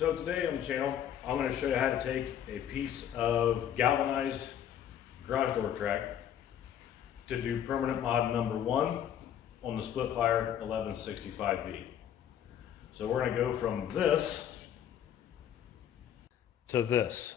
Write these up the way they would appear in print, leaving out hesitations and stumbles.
So today on the channel, I'm going to show you how to take a piece of galvanized garage door track to do permanent mod number 1 on the Splitfire 1165V. So we're going to go from this to this,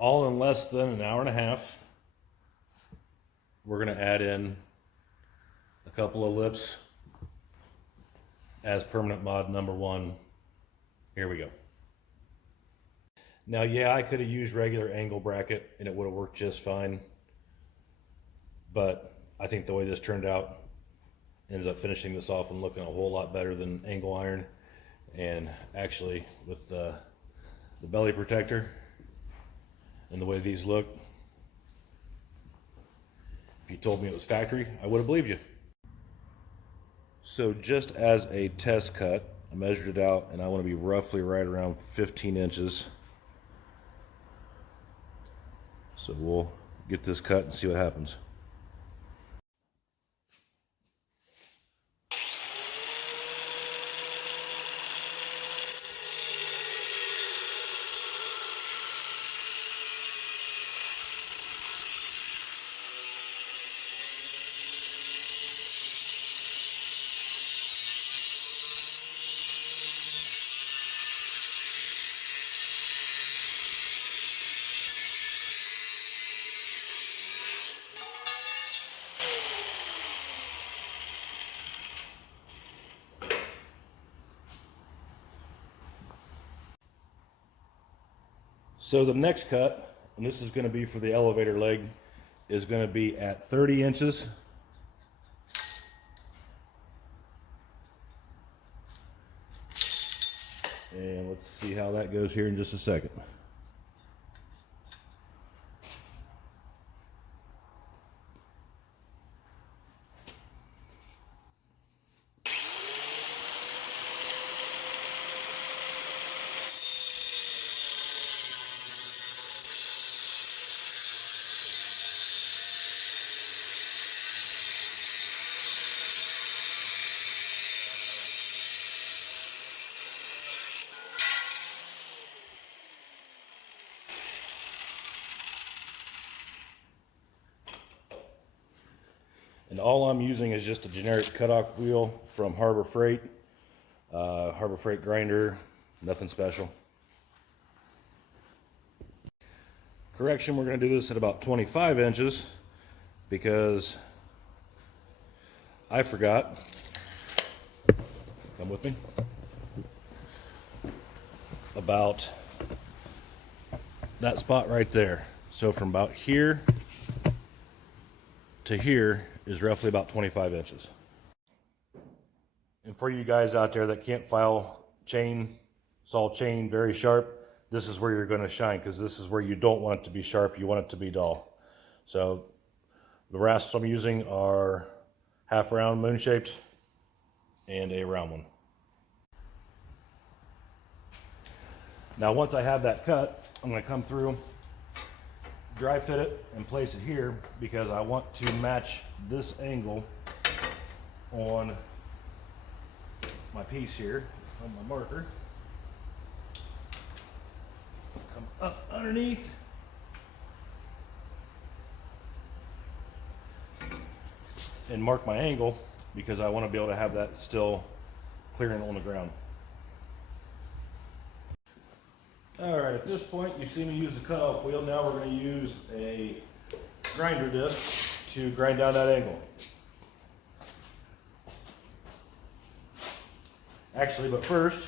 all in less than an hour and a half. We're going to add in a couple of lips as permanent mod number 1. Here we go. Now, yeah, I could have used regular angle bracket and it would have worked just fine. But I think the way this turned out ends up finishing this off and looking a whole lot better than angle iron. And actually, with the belly protector and the way these look, if you told me it was factory, I would have believed you. So just as a test cut, I measured it out and I want to be roughly right around 15 inches. So we'll get this cut and see what happens. So the next cut, and this is going to be for the elevator leg, is going to be at 30 inches. And let's see how that goes here in just a second. And all I'm using is just a generic cutoff wheel from Harbor Freight grinder, nothing special. Correction, we're going to do this at about 25 inches because I forgot, come with me, about that spot right there. So from about here to here is roughly about 25 inches. And for you guys out there that can't file saw chain very sharp, this is where you're going to shine, because this is where you don't want it to be sharp, you want it to be dull. So the rasps I'm using are half round moon shaped and a round one. Now once I have that cut, I'm going to come through, dry fit it and place it here because I want to match this angle on my piece here on my marker. Come up underneath and mark my angle because I want to be able to have that still clearing on the ground. Alright, at this point you see me use the cutoff wheel. Now we're going to use a grinder disc to grind down that angle. Actually, but first,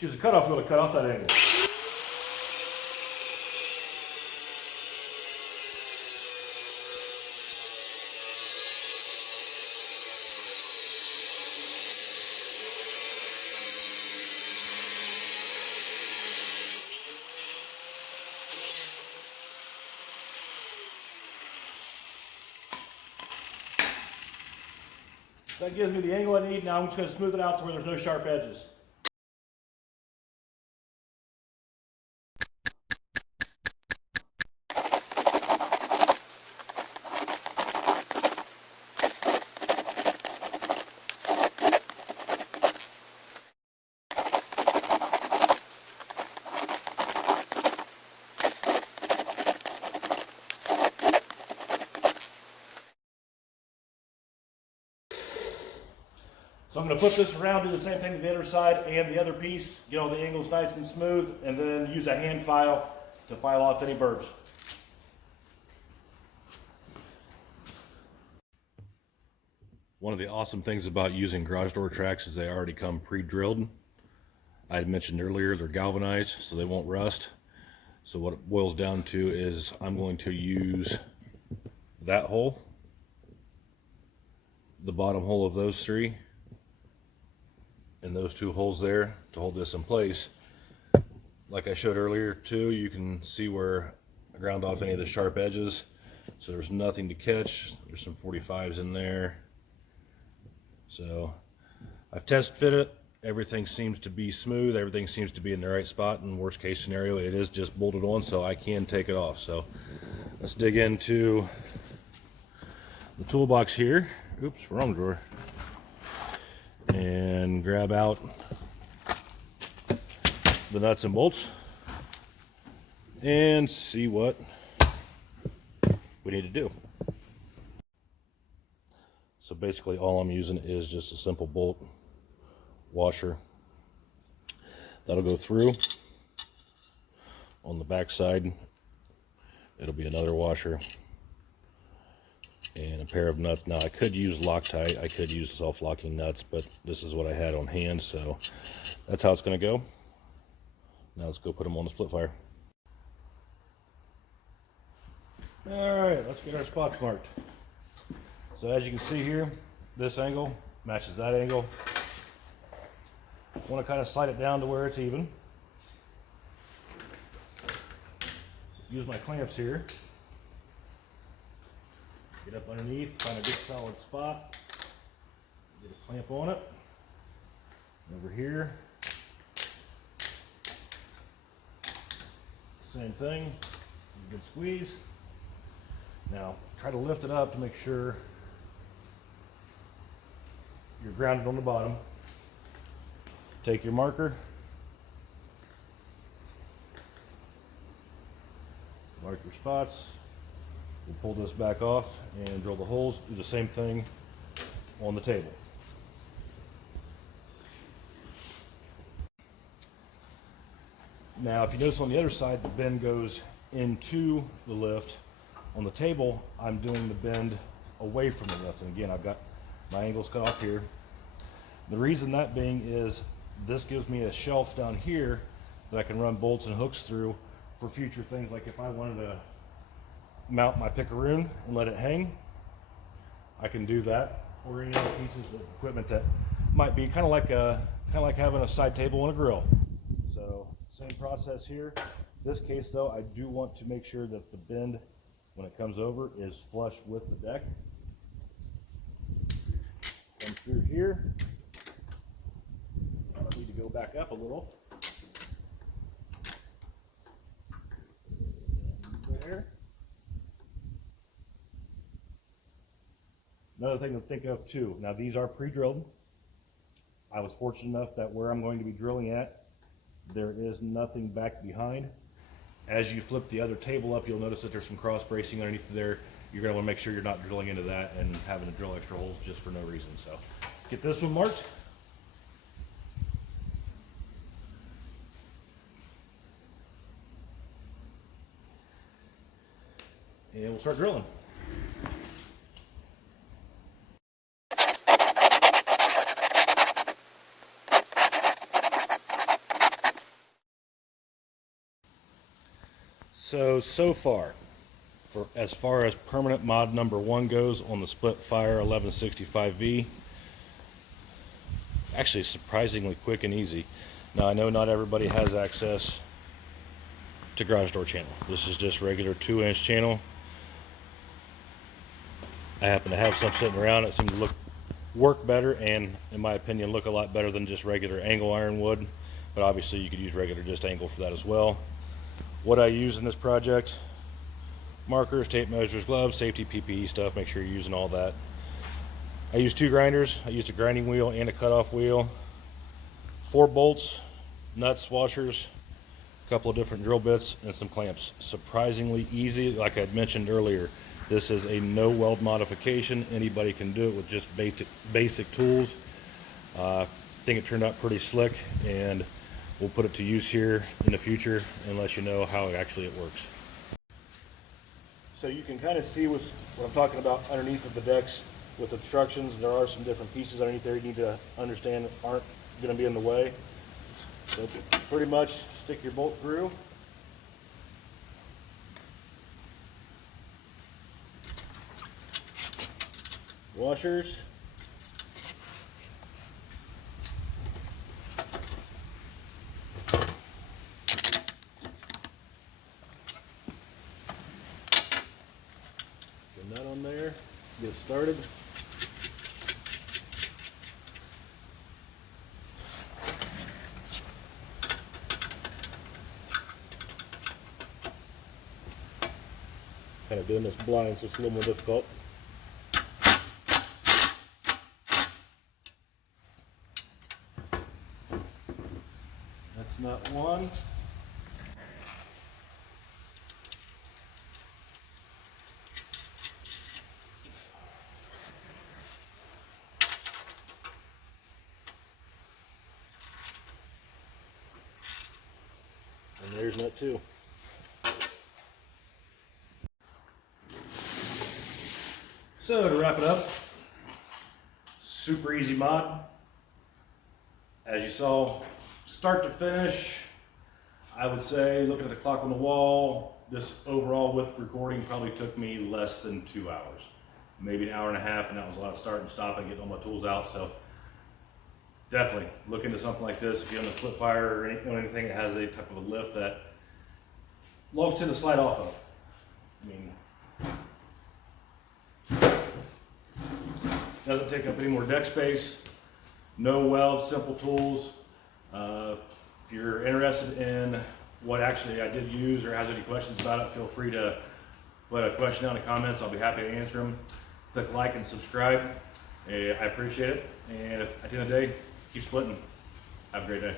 use a cutoff wheel to cut off that angle. That gives me the angle I need. Now I'm just going to smooth it out to where there's no sharp edges. So I'm going to flip this around, do the same thing to the other side and the other piece, get all the angles nice and smooth, and then use a hand file to file off any burrs. One of the awesome things about using garage door tracks is they already come pre-drilled. I had mentioned earlier they're galvanized so they won't rust. So what it boils down to is I'm going to use that hole, the bottom hole of those three, and those two holes there to hold this in place. Like I showed earlier too, you can see where I ground off any of the sharp edges, so there's nothing to catch. There's some 45s in there. So I've test fit it. Everything seems to be smooth. Everything seems to be in the right spot. In worst case scenario, it is just bolted on, so I can take it off. So let's dig into the toolbox here. Oops, wrong drawer. And grab out the nuts and bolts and see what we need to do. So basically all I'm using is just a simple bolt washer. That'll go through. On the back side, it'll be another washer and a pair of nuts. Now I could use Loctite, I could use self-locking nuts, but this is what I had on hand, so that's how it's going to go. Now let's go put them on the split fire. Alright, let's get our spots marked. So as you can see here, this angle matches that angle. I want to kind of slide it down to where it's even. Use my clamps here. Get up underneath, find a good solid spot. Get a clamp on it. Over here. Same thing. Good squeeze. Now try to lift it up to make sure you're grounded on the bottom. Take your marker. Mark your spots. We'll pull this back off and drill the holes. Do the same thing on the table. Now, if you notice on the other side, the bend goes into the lift. On the table, I'm doing the bend away from the lift. And again, I've got my angles cut off here. The reason that being is this gives me a shelf down here that I can run bolts and hooks through for future things, like if I wanted to mount my picaroon and let it hang, I can do that, or any other pieces of equipment that might be kind of like having a side table and a grill. So same process here. This case though, I do want to make sure that the bend when it comes over is flush with the deck. Come through here. I need to go back up a little. There. Another thing to think of too, now these are pre-drilled. I was fortunate enough that where I'm going to be drilling at, there is nothing back behind. As you flip the other table up, you'll notice that there's some cross bracing underneath there. You're going to want to make sure you're not drilling into that and having to drill extra holes just for no reason. So get this one marked. And we'll start drilling. So far, as far as permanent mod number 1 goes on the split fire 1165V, actually surprisingly quick and easy. Now I know not everybody has access to garage door channel. This is just regular 2-inch channel. I happen to have some sitting around that seem to work better, and in my opinion look a lot better than just regular angle iron wood, but obviously you could use regular just angle for that as well. What I use in this project: markers, tape measures, gloves, safety PPE stuff. Make sure you're using all that. I used 2 grinders. I used a grinding wheel and a cutoff wheel, 4 bolts, nuts, washers, a couple of different drill bits, and some clamps. Surprisingly easy. Like I mentioned earlier, this is a no weld modification. Anybody can do it with just basic tools. I think it turned out pretty slick, and we'll put it to use here in the future and let you know how actually it works. So you can kind of see what I'm talking about underneath of the decks with obstructions. There are some different pieces underneath there you need to understand aren't going to be in the way. So pretty much stick your bolt through. Washers. Get that on there. Get started. Kind of doing this blind, so it's a little more difficult. That's not one. And there's nut two. So to wrap it up, super easy mod. As you saw, start to finish, I would say, looking at the clock on the wall, this overall with recording probably took me less than 2 hours. Maybe an hour and a half, and that was a lot of starting and stopping, getting all my tools out. So definitely look into something like this. If you own a split fire or anything that has a type of a lift that logs tend to slide off of. I mean, doesn't take up any more deck space, no weld, simple tools. If you're interested in what actually I did use or has any questions about it, feel free to put a question down in the comments. I'll be happy to answer them. Click like and subscribe. I appreciate it. And at the end of the day, keep splitting. Have a great day.